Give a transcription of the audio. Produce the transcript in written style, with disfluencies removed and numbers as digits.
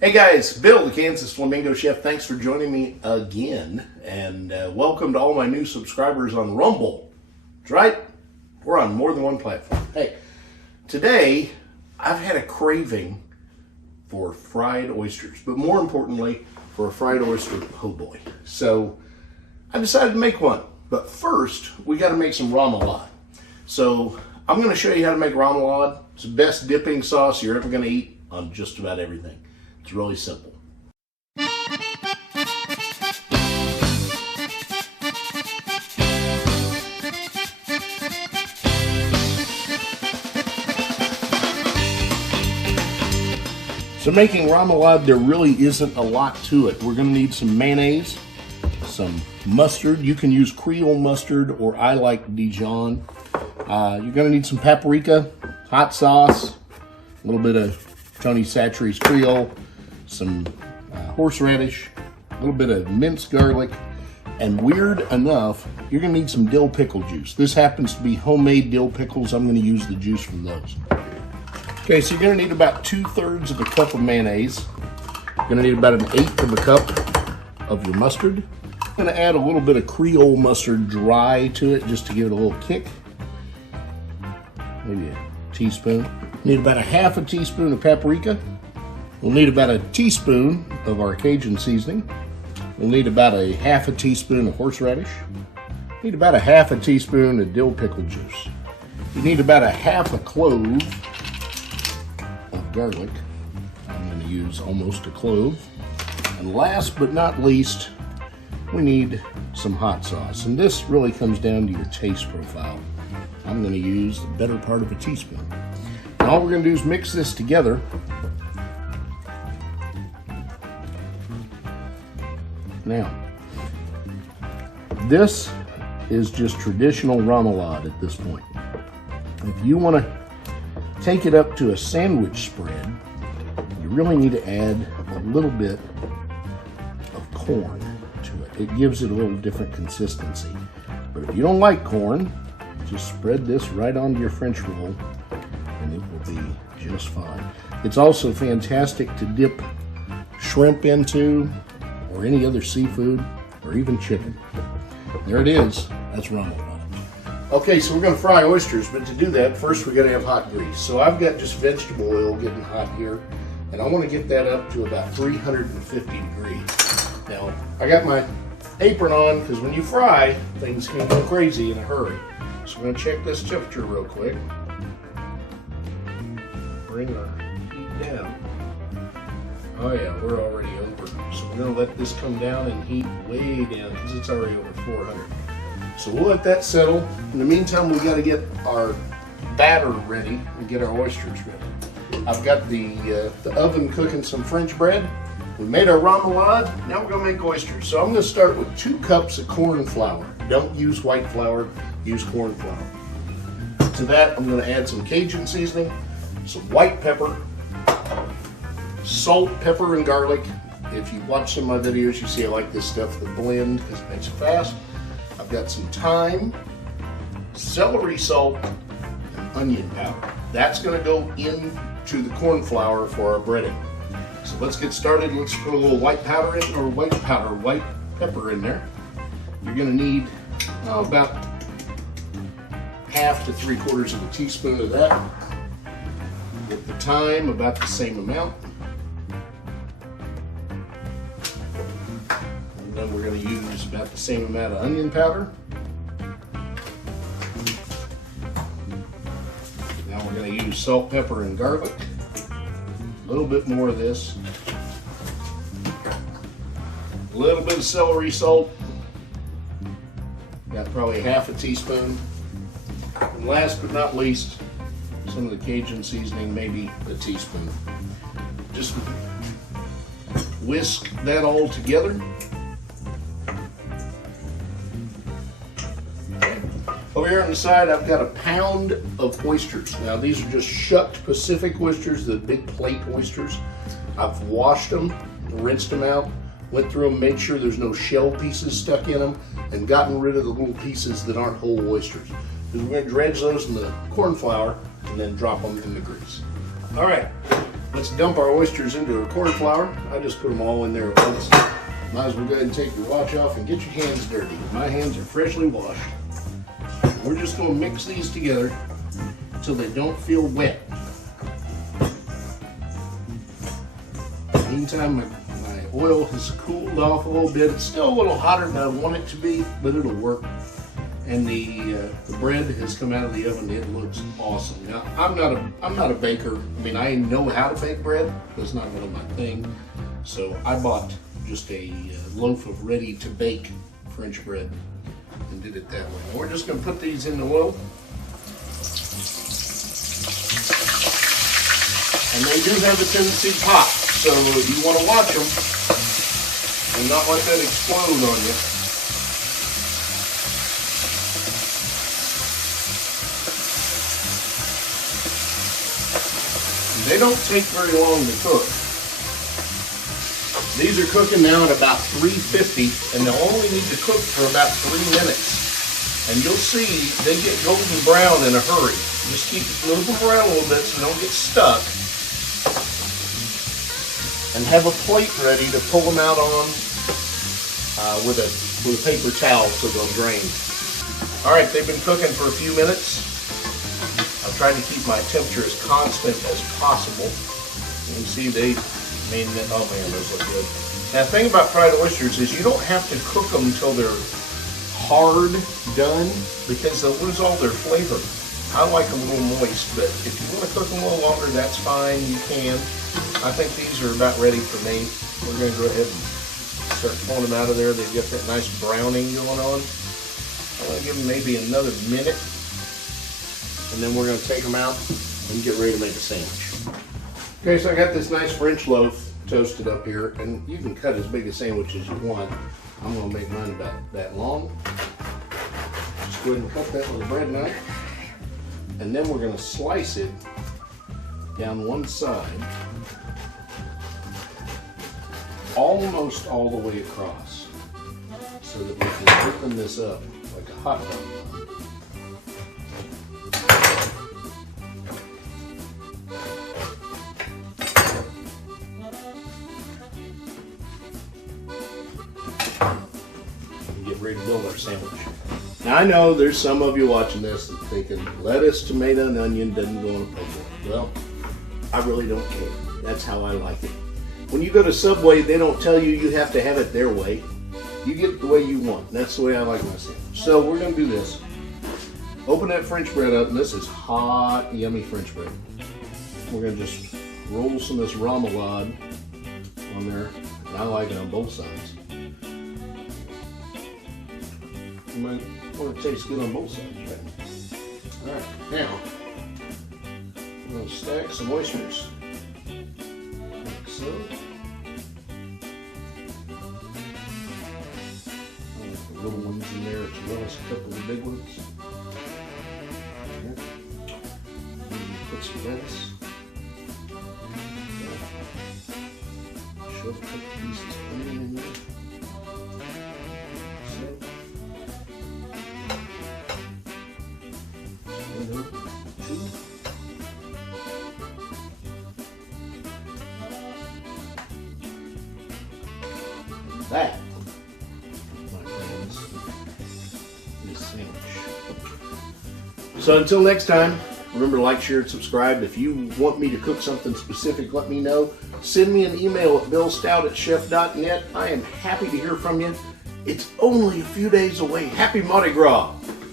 Hey guys, Bill, the Kansas Flamingo Chef. Thanks for joining me again, and welcome to all my new subscribers on Rumble. That's right, we're on more than one platform. Hey, today I've had a craving for fried oysters, but more importantly, for a fried oyster po' boy. So I decided to make one, but first we got to make some remoulade. So I'm going to show you how to make remoulade. It's the best dipping sauce you're ever going to eat on just about everything. It's really simple. So making remoulade, there really isn't a lot to it. We're going to need some mayonnaise, some mustard. You can use Creole mustard, or I like Dijon. You're going to need some paprika, hot sauce, a little bit of Tony Chachere's Creole, some horseradish, a little bit of minced garlic, and weird enough, you're going to need some dill pickle juice. This happens to be homemade dill pickles. I'm going to use the juice from those. Okay, so you're going to need about 2/3 of a cup of mayonnaise. You're going to need about 1/8 of a cup of your mustard. I'm going to add a little bit of Creole mustard dry to it just to give it a little kick. Maybe a teaspoon. Need about 1/2 teaspoon of paprika. We'll need about 1 teaspoon of our Cajun seasoning. We'll need about 1/2 teaspoon of horseradish. Need about 1/2 teaspoon of dill pickle juice. You need about 1/2 clove of garlic. I'm going to use almost a clove. And last but not least, we need some hot sauce. And this really comes down to your taste profile. I'm going to use the better part of a teaspoon. And all we're going to do is mix this together. Now, this is just traditional remoulade at this point. If you want to take it up to a sandwich spread, you really need to add a little bit of corn to it. It gives it a little different consistency. But if you don't like corn, just spread this right onto your French roll and it will be just fine. It's also fantastic to dip shrimp into, or any other seafood, or even chicken. There it is. That's remoulade. Okay, so we're going to fry oysters, but to do that, first we're going to have hot grease. So I've got just vegetable oil getting hot here, and I want to get that up to about 350 degrees. Now, I got my apron on, because when you fry, things can go crazy in a hurry. So we're going to check this temperature real quick. Bring our heat down. Oh yeah, we're already over. So we're going to let this come down and heat way down because it's already over 400. So we'll let that settle. In the meantime, we got to get our batter ready and get our oysters ready. I've got the oven cooking some French bread. We made our remoulade. Now we're going to make oysters. So I'm going to start with 2 cups of corn flour. Don't use white flour, use corn flour. To that, I'm going to add some Cajun seasoning, some white pepper, salt, pepper, and garlic. If you watch some of my videos, you see I like this stuff to blend because it makes it fast. I've got some thyme, celery salt, and onion powder. That's going to go into the corn flour for our breading. So let's get started. Let's put a little white pepper in there. You're going to need about 1/2 to 3/4 of a teaspoon of that. With the thyme, about the same amount. And then we're going to use about the same amount of onion powder. Now we're going to use salt, pepper, and garlic. A little bit more of this. A little bit of celery salt. Got probably 1/2 teaspoon. And last but not least, some of the Cajun seasoning, maybe a teaspoon. Just whisk that all together. Over here on the side, I've got 1 pound of oysters. Now these are just shucked Pacific oysters, the big plate oysters. I've washed them, rinsed them out, went through them, made sure there's no shell pieces stuck in them, and gotten rid of the little pieces that aren't whole oysters. Because we're going to dredge those in the corn flour and then drop them in the grease. All right, Let's dump our oysters into a corn flour. I just put them all in there at once. Might as well go ahead and take your watch off and get your hands dirty. My hands are freshly washed. We're just going to mix these together until they don't feel wet. Meantime, my oil has cooled off a little bit. It's still a little hotter than I want it to be, but it'll work. And the bread has come out of the oven. It looks awesome. Now, I'm not a baker. I mean, I know how to bake bread. That's not really my thing. So I bought just a loaf of ready-to-bake French bread and did it that way. Now we're just going to put these in the oil. And they do have a tendency to pop. So you want to watch them and not let that explode on you. They don't take very long to cook. These are cooking now at about 350, and they'll only need to cook for about 3 minutes. And you'll see they get golden brown in a hurry. Just keep moving them around a little bit so they don't get stuck. And have a plate ready to pull them out on with a paper towel so they'll drain. All right, they've been cooking for a few minutes. I've tried to keep my temperature as constant as possible. You can see they made it. Oh man, those look good. Now the thing about fried oysters is you don't have to cook them until they're hard done because they'll lose all their flavor. I like them a little moist, but if you want to cook them a little longer, that's fine, you can. I think these are about ready for me. We're going to go ahead and start pulling them out of there. They've got that nice browning going on. I'm going to give them maybe another minute. And then we're going to take them out and get ready to make a sandwich. Okay, so I got this nice French loaf toasted up here, and you can cut as big a sandwich as you want. I'm going to make mine about that long. Just go ahead and cut that with a bread knife. And then we're going to slice it down one side, almost all the way across, so that we can open this up like a hot dog. Ready to build our sandwich. Now I know there's some of you watching this and thinking lettuce, tomato, and onion doesn't go on a po' boy. Well, I really don't care. That's how I like it. When you go to Subway, they don't tell you have to have it their way. You get it the way you want. And that's the way I like my sandwich. So we're going to do this. Open that French bread up, and this is hot, yummy French bread. We're going to just roll some of this remoulade on there, and I like it on both sides. You might want to taste good on both sides, right? All right, now I'm going to stack some oysters, like so. I'll put the little ones in there as well as a couple of the big ones. Put some lettuce. Shove a couple pieces of onion in there. That, my friends, is sandwich. So until next time, remember to like, share, and subscribe. If you want me to cook something specific, let me know. Send me an email at billstout@chef.net. I am happy to hear from you. It's only a few days away. Happy Mardi Gras.